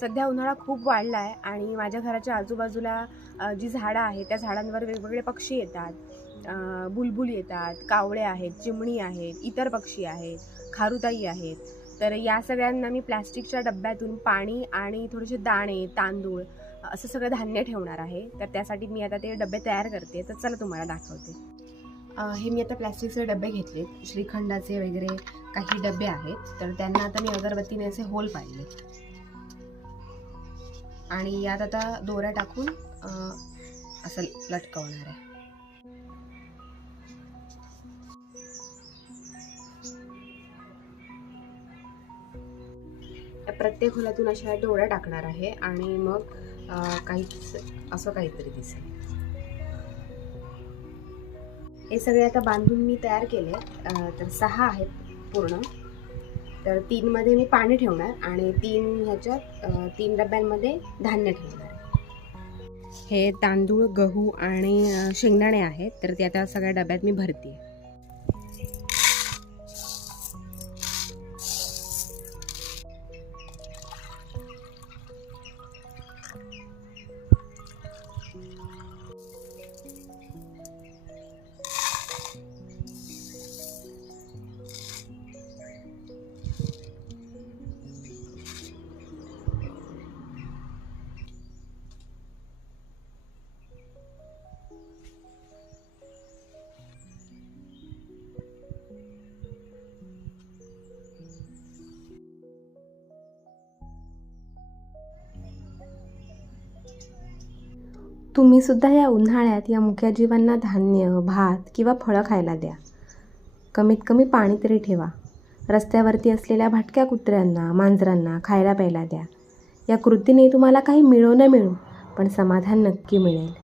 सध्या उन्हाळा खूप वाढला आहे आणि माझ्या घराच्या आजूबाजूला जी झाडं आहेत त्या झाडांवर वेगवेगळे पक्षी येतात. बुलबुल येतात, कावळे आहेत, चिमणी आहेत, इतर पक्षी आहेत, खारुताई आहेत. तर या सगळ्यांना मी प्लॅस्टिकच्या डब्यातून पाणी आणि थोडेसे दाणे, तांदूळ असं सगळं धान्य ठेवणार आहे. तर त्यासाठी मी आता ते डबे तयार करते. तर चला तुम्हाला दाखवते. हे मी आता प्लॅस्टिकचे डबे घेतलेत. श्रीखंडाचे वगैरे काही डबे आहेत. तर त्यांना आता मी अगरबत्तीने असे होल पाडले आणि यात आता दोऱ्या टाकून असं लटकवणार आहे. प्रत्येक खोल्यातून अशा दोऱ्या टाकणार आहे आणि मग काहीच असं काहीतरी दिसेल. हे सगळे आता बांधून मी तयार केले. तर 6 आहेत पूर्ण. तर 3 मध्ये मी पाणी ठेवणार आणि 3 ह्याच्यात 3 डब्यांमध्ये धान्य ठेवणार. हे तांदूळ, गहू आणि शेंगदाणे आहेत. तर ते आता सगळ्या डब्यात मी भरते. तुम्ही सुद्धा या उन्हाळ्यात या मुक्या जीवांना धान्य, भात किंवा फळं खायला द्या. कमीत कमी पाणी तरी ठेवा. रस्त्यावरती असलेल्या भटक्या कुत्र्यांना, मांजरांना खायला प्यायला द्या. या कृतीने तुम्हाला काही मिळो न मिळो पण समाधान नक्की मिळेल.